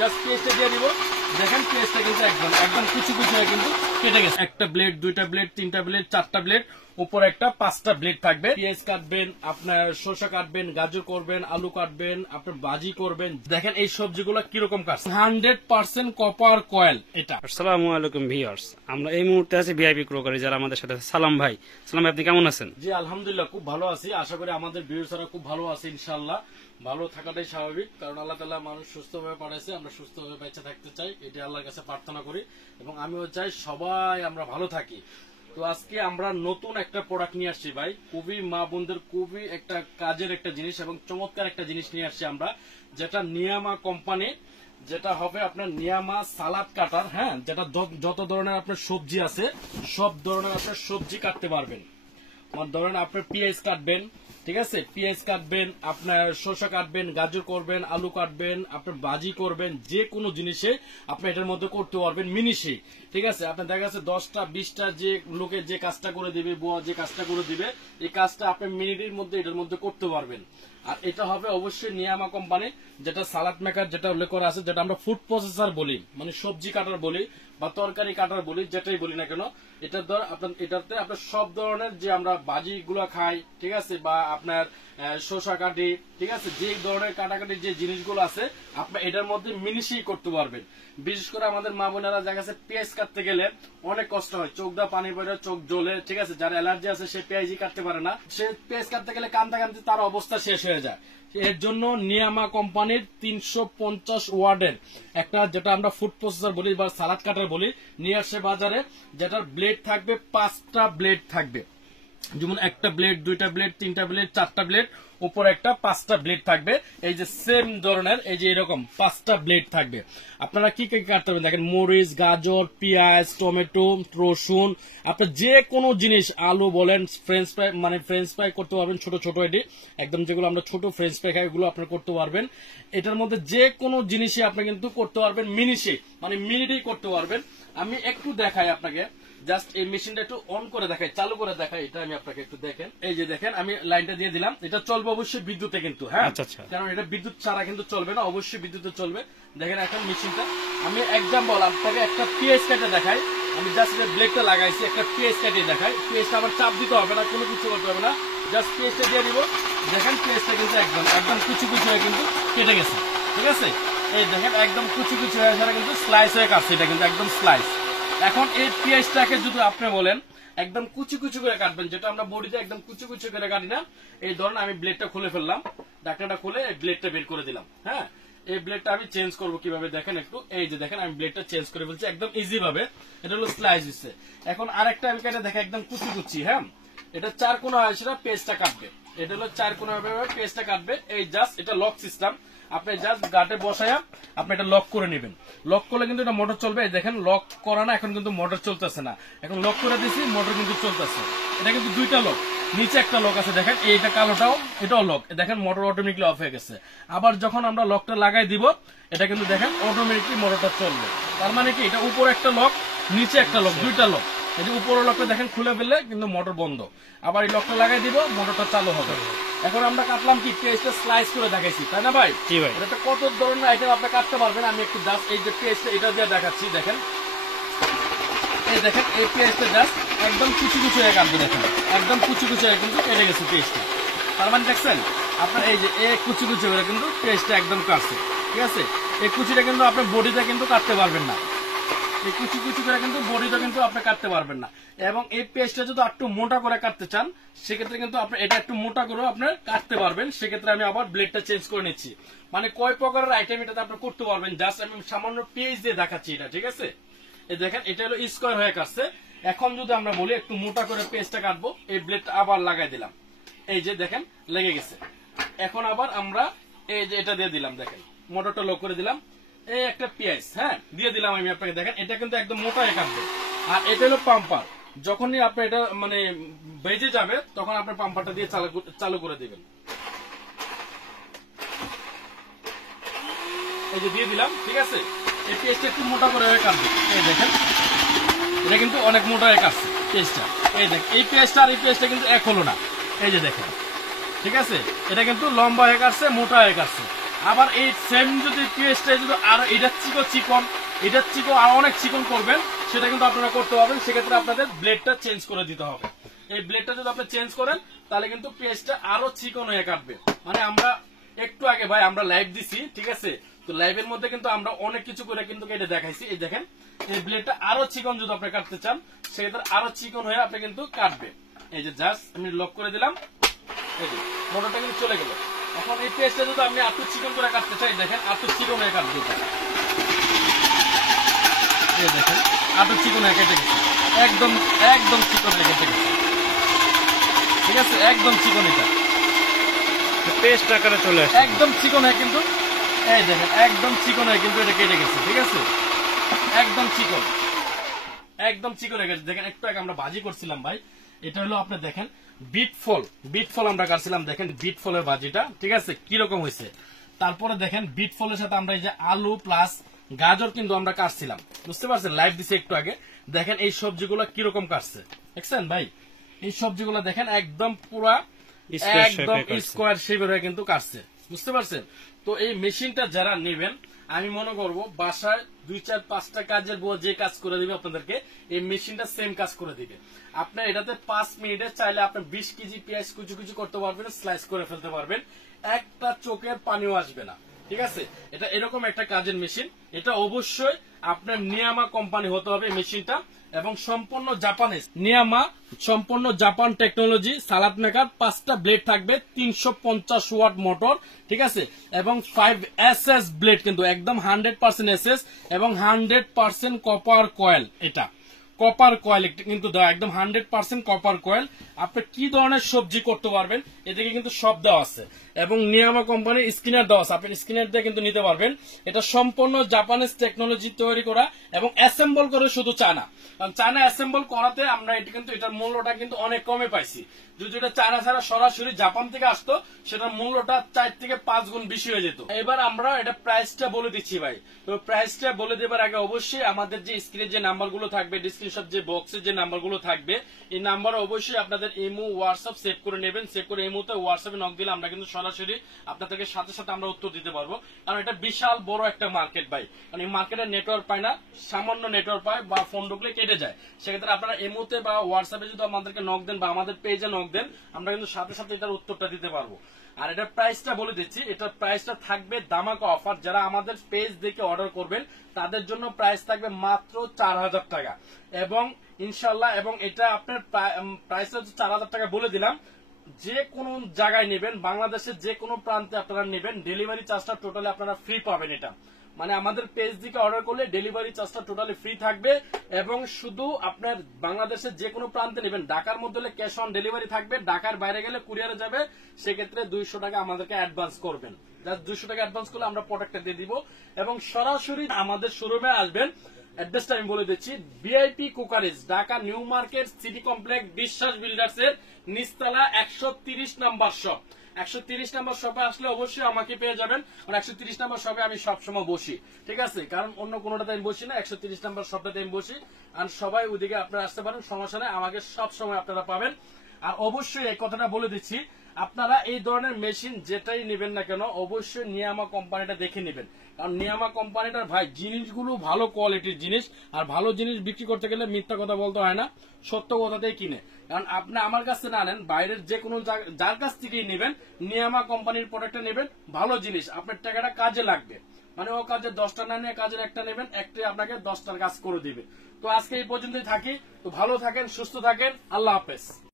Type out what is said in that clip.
Just পেস্টটা দিয়ে দিব। দেখেন পেস্টটা কিন্তু একদম একদম কুচি কুচি হয়ে কিন্তু কেটে গেছে। একটা ব্লেড, দুইটা ব্লেড, তিনটা ব্লেড, চারটা ব্লেড, উপরে একটা 5টা ব্লেড থাকবে। পেঁয়াজ কাটবেন, আপনার শসা কাটবেন, গাজর করবেন, আলু কাটবেন, আপনার ভাজি করবেন। দেখেন এই সবজিগুলো কিরকম কাটছে, 100% কপার কয়েল এটা। আসসালামু আলাইকুম ভিউয়ার্স, আমরা এই মুহূর্তে আছি ভিআইপি ক্রোকারি, যারা আমাদের সাথে। সালাম ভাই, সালাম ভাই, আপনি কেমন আছেন? জি আলহামদুলিল্লাহ, খুব ভালো আছি। আশা করি আমাদের ভিউয়ার্সরা খুব ভালো আছে ইনশাআল্লাহ। ভালো থাকাটাই স্বাভাবিক, কারণ আল্লাহ তাআলা মানুষ সুস্থভাবে পাঠাইছে, আমরা সুস্থভাবে বেঁচে থাকতে চাই, এটা আল্লাহর কাছে প্রার্থনা করি এবং আমিও চাই সবাই আমরা ভালো থাকি। তো আজকে আমরা নতুন একটা প্রোডাক্ট নিয়ে আসছি ভাই, খুবই মা বোনদের খুবই একটা কাজের একটা জিনিস এবং চমৎকার একটা জিনিস নিয়ে আসছি আমরা, যেটা নিয়ামা কোম্পানি, যেটা হবে আপনার নিয়ামা সালাদ কাটার। হ্যাঁ, যেটা যত ধরনের আপনার সবজি আছে সব ধরনের আপনার সবজি কাটতে পারবেন। ধরেন আপনার পেঁয়াজ কাটবেন, ঠিক আছে, পেঁয়াজ কাটবেন, আপনার শসা কাটবেন, গাজর করবেন, আলু কাটবেন, আপনার ভাজি করবেন, যে কোনো জিনিসে আপনি এটার মধ্যে করতে পারবেন মিনিশে। ঠিক আছে, আপনার দেখা যাচ্ছে 10টা 20টা যে লোকে যে কাজটা করে দিবে, বুয়া যে কাজটা করে দিবে, এই কাজটা আপনি মিনিটের মধ্যে এটার মধ্যে করতে পারবেন। আর এটা হবে অবশ্যই নিয়ামা কোম্পানি, যেটা সালাদ মেকার যেটা উল্লেখ করা আছে, যেটা আমরা ফুড প্রসেসর বলি, মানে সবজি কাটার বলি বা তরকারি কাটার বলি, যেটাই বলি না কেন, এটার দ্বারা এটাতে আপনার সব ধরনের যে আমরা ভাজি গুলা খাই, ঠিক আছে, বা আপনার শসা কাটি, ঠিক আছে, যে ধরনের কাটাকাটি যে জিনিসগুলো আছে আপনি এটার মধ্যে মিনিশেই করতে পারবেন। বিশেষ করে আমাদের মা বোনেরা দেখা গেছে পেঁয়াজ কাটতে গেলে অনেক কষ্ট হয়, চোখ দা পানি পড়ে, চোখ জ্বলে, ঠিক আছে, যার অ্যালার্জি আছে সে পেঁয়াজই কাটতে পারে না, সে পেঁয়াজ কাটতে গেলে কান্দা কান্দতে তার অবস্থা শেষ হয়ে যায়। এর জন্য নিয়ামা কোম্পানির 350 ওয়ার্ডের একটা, যেটা আমরা ফুড প্রসেসর বলি বা সালাদ কাটার বলি, নিয়ে আসে বাজারে, যেটার ব্লেড থাকবে 5টা ব্লেড থাকবে। যেমন একটা ব্লেড, দুইটা ব্লেড, তিনটা ব্লেড, চারটা ব্লেড, উপরে একটা 5টা ব্লেড থাকবে। এই যে সেম ধরনের এই যে এরকম 5টা ব্লেড থাকবে। আপনারা কি কি কাটতে পারবেন দেখেন, মরিচ, গাজর, পেঁয়াজ, টমেটো, রসুন, আপনার যে কোনো জিনিস, আলু বলেন, ফ্রেঞ্চ ফ্রাই, মানে ফ্রেঞ্চ ফ্রাই করতে পারবেন, ছোট ছোট এটি একদম, যেগুলো আমরা ছোট ফ্রেঞ্চ ফ্রাই খাই এগুলো আপনার করতে পারবেন। এটার মধ্যে যে কোনো জিনিসই আপনি কিন্তু করতে পারবেন মিনিটে, মানে মিনিটেই করতে পারবেন। আমি একটু দেখাই আপনাকে, জাস্ট এই মেশিনটা একটু অন করে দেখাই, চালু করে দেখাই, এটা আমি আপনাকে একটু দেখেন। এই যে দেখেন আমি লাইনটা দিয়ে দিলাম, এটা চলবে অবশ্যই বিদ্যুতে কিন্তু, হ্যাঁ, কারণ এটা বিদ্যুৎ ছাড়া কিন্তু চলবে না, অবশ্যই বিদ্যুতে চলবে। দেখেন এখন মেশিনটা, আমি এক্সাম্পল আপনাকে একটা পেঁয়াজ কেটে দেখাই, আমি জাস্ট এটা ব্লেডটা লাগাইছি, একটা পেঁয়াজ কেটে দেখাই। পেঁয়াজটা আবার চাপ দিতে হবে না, কোনো কিছু করতে হবে না, জাস্ট পেঁয়াজটা দিয়ে দিব। দেখেন পেঁয়াজটা কিন্তু একদম একদম কুচি কুচি হয়ে কিন্তু কেটে গেছে, ঠিক আছে। এই দেখেন একদম কুচি কুচি হয়ে সেটা কিন্তু স্লাইস হয়ে কাটছে, এটা কিন্তু একদম স্লাইস। এখন এই পেঁয়াজটাকে যদি আপনি বলেন একদম কুচি কুচি করে কাটবেন, যেটা আমরা বডিতে একদম কুচি কুচি করে কাটি না, এই ধরুন আমি ব্লেডটা খুলে ফেললাম, ঢাকনাটা খুলে এই ব্লেডটা বের করে দিলাম। হ্যাঁ, এই ব্লেডটা আমি চেঞ্জ করবো কিভাবে দেখেন একটু, এই যে দেখেন আমি ব্লেডটা চেঞ্জ করে ফেলছি একদম ইজি ভাবে, এটা হলো স্লাইস হচ্ছে। এখন আরেকটা আমি কেটে দেখে একদম কুচি কুচি, হ্যাঁ, এটা 4 কোণা হয়, সেটা পেজটা কাটবে, এটা হলো 4 কোণা ভাবে পেজটা কাটবে। এই জাস্ট এটা লক সিস্টেম, আপনি জাস্ট গাটে বসায়া আপনি এটা লক করে নেবেন। লক করলে কিন্তু এটা মোটর চলবে। দেখেন লক করা না, এখন কিন্তু মোটর চলতেছে না, এখন লক করে দিছি, মোটর কিন্তু চলতেছে। এটা কিন্তু দুইটা লক, নিচে একটা লক আছে দেখেন, এইটা কালোটাও, এটাও লক। দেখেন মোটর অটোমেটিকলি অফ হয়ে গেছে। আবার যখন আমরা লকটা লাগাই দিব, এটা কিন্তু দেখেন অটোমেটিকলি মোটরটা চলবে। তার মানে কি, এটা উপরে একটা লক, নিচে একটা লক, দুইটা লক। এই যে উপরের লকটা দেখেন খুলে ফেললে কিন্তু মোটর বন্ধ, আবার এই লকটা লাগাই দিব, মোটরটা চালু হবে। এখন আমরা কাটলাম কি, পেঁয়াজটা স্লাইস করে দেখাইছি, তাই না ভাই? জি ভাই। এটা কত ধরনের আইটেম আপনি কাটতে পারবেন, আমি একটু জাস্ট এই যে পেঁয়াজটা এটা দিয়ে দেখাচ্ছি। দেখেন এই দেখেন এই পেঁয়াজটা জাস্ট একদম কুচি কুচি হয়ে কাটবে, দেখেন একদম কুচি কুচি হয়ে কিন্তু কেটে গেছে পেঁয়াজটা। তার মানে দেখছেন আপনার এই যে এই কুচি কুচি করে কিন্তু পেঁয়াজটা একদম কাটছে, ঠিক আছে। এই কুচিটা কিন্তু আপনার বডিতে কিন্তু কাটতে পারবেন না, এই কুচি কুচি করে কিন্তু বডিটা কিন্তু আপনি কাটতে পারবেন না। এবং এই পেস্টটা যদি একটু মোটা করে কাটতে চান, সেক্ষেত্রে কিন্তু আপনি এটা একটু মোটা করেও আপনার কাটতে পারবেন। সেক্ষেত্রে আমি আবার ব্লেডটা চেঞ্জ করে নিচ্ছি, মানে কয় প্রকারের আইটেম এটাতে আপনি করতে পারবেন। জাস্ট আমি সামান্য পেজ দিয়ে দেখাচ্ছি এটা, ঠিক আছে। এই দেখেন এটা হলো স্কোয়ার হয়ে কাটছে। এখন যদি আমরা বলি একটু মোটা করে পেস্টটা কাটবো, এই ব্লেডটা আবার লাগাই দিলাম, এই যে দেখেন লেগে গেছে। এখন আবার আমরা এই যে এটা দিয়ে দিলাম, দেখেন মোটরটা লক করে দিলাম, এই একটা পেঁয়াজ, হ্যাঁ, দিয়ে দিলাম আমি আপনাকে। দেখেন এটা কিন্তু একদম মোটা কাটবে। আর এটা হলো পাম্পার, যখনই আপনি এটা মানে বেজে যাবে তখন আপনি পাম্পারটা দিয়ে চালু করে দিবেন। এই যে দিয়ে দিলাম, ঠিক আছে। এই পেঁয়াজটা একটু মোটা করে কাটবে, এই দেখেন এটা কিন্তু অনেক মোটা হয়ে কাটছে পেঁয়াজটা। এই দেখ এই পেঁয়াজটা আর এই পেঁয়াজটা কিন্তু এক হলো না, এই যে দেখেন, ঠিক আছে। এটা কিন্তু লম্বা হয়ে কাটছে, মোটা হয়ে কাটছে। আবার এই সেম যদি পেঁয়াজটা যদি আরো এটার চিকন আর অনেক চিকন করবেন, সেটা কিন্তু আপনারা করতে পারবেন। সেক্ষেত্রে আপনাদের ব্লেডটা চেঞ্জ করে দিতে হবে। এই ব্লেডটা যদি আপনি চেঞ্জ করেন তাহলে কিন্তু পেঁয়াজটা আরো চিকন হয়ে কাটবে। মানে আমরা একটু আগে ভাই আমরা লাইভ দিছি, ঠিক আছে, তো লাইভের মধ্যে কিন্তু আমরা অনেক কিছু করে কিন্তু কেটে দেখাইছি। এই দেখেন এই ব্লেডটা আরো চিকন যদি আপনি কাটতে চান, সেক্ষেত্রে আরো চিকন হয়ে আপনি কিন্তু কাটবে। এই যে জাস্ট আমি লক করে দিলাম, এই যে মোটরটা কিন্তু চলে গেল। এখন এই পেঁয়াজটা যদি আপনি একটু চিকন করে কাটতে চাই, দেখেন একটু চিকন হয়ে কাটবে। এই দেখেন একটু চিকন হয়ে কেটে গেছে, একদম একদম চিকন হয়ে কেটে গেছে, ঠিক আছে, একদম চিকন। এটা পেস্ট আকারে চলে আসে, একদম চিকন হয়ে কিন্তু এই দেখেন একদম চিকন হয়ে কিন্তু এটা কেটে গেছে, ঠিক আছে, একদম চিকন, একদম চিকন হয়ে গেছে। দেখেন একটু আগে আমরা ভাজি করছিলাম ভাই, এটা হলো আপনি দেখেন বিট ফল আমরা কাটছিলাম, দেখেন বিট ফলের ভাজিটা, ঠিক আছে, কিরকম হয়েছে। তারপরে দেখেন বিট ফলের সাথে আমরা এই যে আলু প্লাস গাজর কিন্তু আমরা কাটছিলাম, বুঝতে পারছেন, লাইভ দিছে একটু আগে। দেখেন এই সবজিগুলো কিরকম কাটছে, দেখছেন ভাই, এই সবজিগুলো দেখেন একদম পুরা একদম স্কোয়ার শেপের হয়ে কিন্তু কাটছে, বুঝতে পারছেন। তো এই মেশিনটা যারা নেবেন, আমি মনে করবো বাসায় 2-4-5টা কাজের বুয়া যে কাজ করে দিবে আপনাদেরকে, এই মেশিনটা সেম কাজ করে দিবে। আপনার এটাতে 5 মিনিটে চাইলে আপনি 20 কেজি পেঁয়াজ কুচি করতে পারবেন, স্লাইস করে ফেলতে পারবেন, একটা চোখের পানিও আসবে না, ঠিক আছে। এটা এরকম একটা কাজের মেশিন। এটা অবশ্যই আপনার নিয়ামা কোম্পানি হতে হবে মেশিনটা, এবং সম্পূর্ণ জাপানিজ নিয়ামা, সম্পূর্ণ জাপান টেকনোলজি সালাদ মেকার। 5টা ব্লেড থাকবে, 350 ওয়াট মোটর, ঠিক আছে, এবং 5 SS ব্লেড কিন্তু একদম 100% SS এবং 100% কপার কয়েল। এটা কপার কয়েল কিন্তু একদম 100% কপার কয়েল। আপনি কি ধরনের সবজি করতে পারবেন এদিকে কিন্তু সব দেওয়া আছে, এবং নিয়ামা কোম্পানির স্ক্যানার দেওয়া আছে, আপনি স্ক্যানার দিয়ে কিন্তু নিতে পারবেন। এটা সম্পূর্ণ জাপানিজ টেকনোলজি তৈরি করা এবং অ্যাসেম্বল করে শুধু চায়না, কারণ চায়না অ্যাসেম্বল করাতে আমরা এটা কিন্তু এটার মূল্যটা কিন্তু অনেক কমে পাইছি। যদি এটা চায়না ছাড়া সরাসরি জাপান থেকে আসতো, সেটার মূল্যটা 4 থেকে 5 গুণ বেশি হয়ে যেত। এবার আমরা এটা প্রাইসটা বলে দিচ্ছি ভাই। তো প্রাইসটা বলে দেবার আগে অবশ্যই আমাদের যে স্ক্রিনে যে নাম্বারগুলো থাকবে, ডিসক্রিপশন যে বক্সে যে নাম্বারগুলো থাকবে, এই নাম্বারে অবশ্যই আপনাদের ইমো হোয়াটসঅ্যাপ সেভ করে নেবেন। সেভ করে ইমোতে হোয়াটসঅ্যাপে নক দিলে আমরা কিন্তু সরাসরি আপনাদেরকে সাথে সাথে আমরা উত্তর দিতে পারবো। কারণ এটা বিশাল বড় একটা মার্কেট ভাই, কারণ এই মার্কেটে নেটওয়ার্ক পায় না, সামান্য নেটওয়ার্ক পায় বা ফোন ঢুকলে কেটে যায়। সেক্ষেত্রে আপনারা ইমোতে বা হোয়াটসঅ্যাপে যদি আমাদেরকে নক দেন বা আমাদের পেজে নক দেন, আমরা কিন্তু সাথে সাথে এটার উত্তরটা দিতে পারবো। আর এটার প্রাইসটা বলে দিচ্ছি, এটার প্রাইসটা থাকবে ধামাকা অফার। যারা আমাদের পেজ দেখে অর্ডার করবেন তাদের জন্য প্রাইস থাকবে মাত্র 4000 টাকা, এবং ইনশাল্লাহ, এবং এটা আপনার প্রাইসটা 4000 টাকা বলে দিলাম। যে কোনো জায়গায় নেবেন, বাংলাদেশের যে কোনো প্রান্তে আপনারা নেবেন, ডেলিভারি চার্জটা টোটালি আপনারা ফ্রি পাবেন। এটা মানে আমাদের পেজ থেকে অর্ডার করলে ডেলিভারি চার্জটা টোটালি ফ্রি থাকবে, এবং শুধু আপনার বাংলাদেশের যে কোনো প্রান্তে নেবেন, ঢাকার মধ্যে হলে ক্যাশ অন ডেলিভারি থাকবে, ঢাকার বাইরে গেলে কুরিয়ারে যাবে, সেক্ষেত্রে 200 টাকা আমাদেরকে অ্যাডভান্স করবেন। জাস্ট 200 টাকা অ্যাডভান্স করলে আমরা প্রোডাক্টটা দিয়ে দিব, এবং সরাসরি আমাদের শোরুমে আসবেন। অ্যাড্রেসটা আমি বলে দিচ্ছি, VIP cookeries, Dhaka new market city complex, বিশ্বাস বিল্ডার্স এর নিচতলা 130 নাম্বার শপ। 130 নাম্বার শপে আসলে অবশ্যই আমাকে পেয়ে যাবেন, আর 130 নাম্বার শপে আমি সবসময় বসি, ঠিক আছে, কারণ অন্য কোনোটাতে আমি বসি না, 130 নাম্বার শপটাতে আমি বসি। আর সবাই ওইদিকে আপনারা আসতে পারেন, সমস্যা নেই, আমাকে সবসময় আপনারা পাবেন। আর অবশ্যই এই কথাটা বলে দিচ্ছি, আপনারা এই ধরনের মেশিন যেটাই নেবেন না কেন, অবশ্যই নিয়ামা কোম্পানিটা দেখে নেবেন, কারণ নিয়ামা কোম্পানিটার ভাই জিনিসগুলো ভালো কোয়ালিটির জিনিস, আর ভালো জিনিস বিক্রি করতে গেলে মিথ্যা কথা বলতে হয় না, সত্য কথাতেই কিনে। কারণ আপনি আমার কাছে না নেন, বাইরের যে কোনো যার কাছ থেকেই নেবেন, নিয়ামা কোম্পানির প্রোডাক্টটা নেবেন, ভালো জিনিস, আপনার টাকাটা কাজে লাগবে। মানে ও কাজে 10টা না নিয়ে কাজের একটা নেবেন, একটাই আপনাকে 10টার কাজ করে দিবে। তো আজকে এই পর্যন্তই থাকি, তো ভালো থাকেন, সুস্থ থাকেন, আল্লাহ হাফেজ।